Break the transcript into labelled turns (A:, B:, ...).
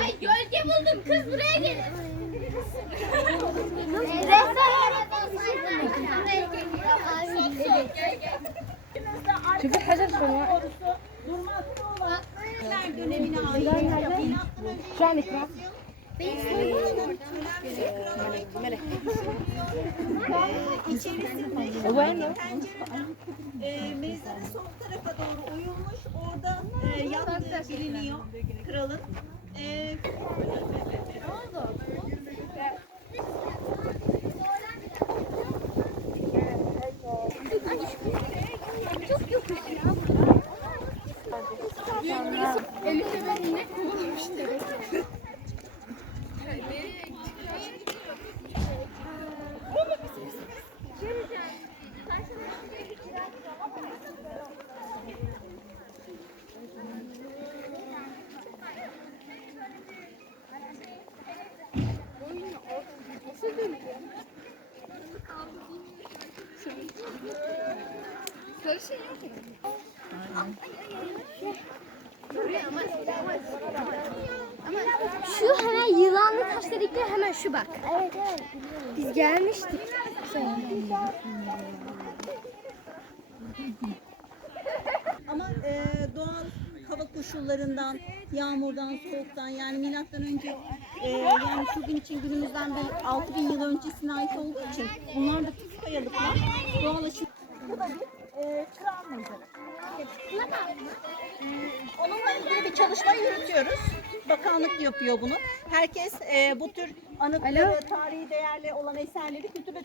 A: Ay gölge buldum kız buraya gelin.
B: Çünkü hacer sonra. Şu an ikram.
C: e, mezarın sol tarafa doğru oyulmuş. Orada biliniyor kralın. E,
A: Elinde ben ne kovalamıştı. Sarı yok mu?
D: Şu hemen yılanlı taş dedikleri hemen şu bak. Evet evet. Biz gelmiştik.
C: ama e, doğal hava koşullarından, yağmurdan, soğuktan yani milattan önce e, yani şu gün için günümüzden bir 6000 yıl öncesine ait olduğu için bunlar da tuz kayalıklar. Doğal ışık. Bu da bir e, kral mezarı. Onunla ilgili bir çalışma yürütüyoruz. Bakanlık yapıyor bunu. Herkes e, bu tür anıtları, tarihi değerli olan eserleri kültür ve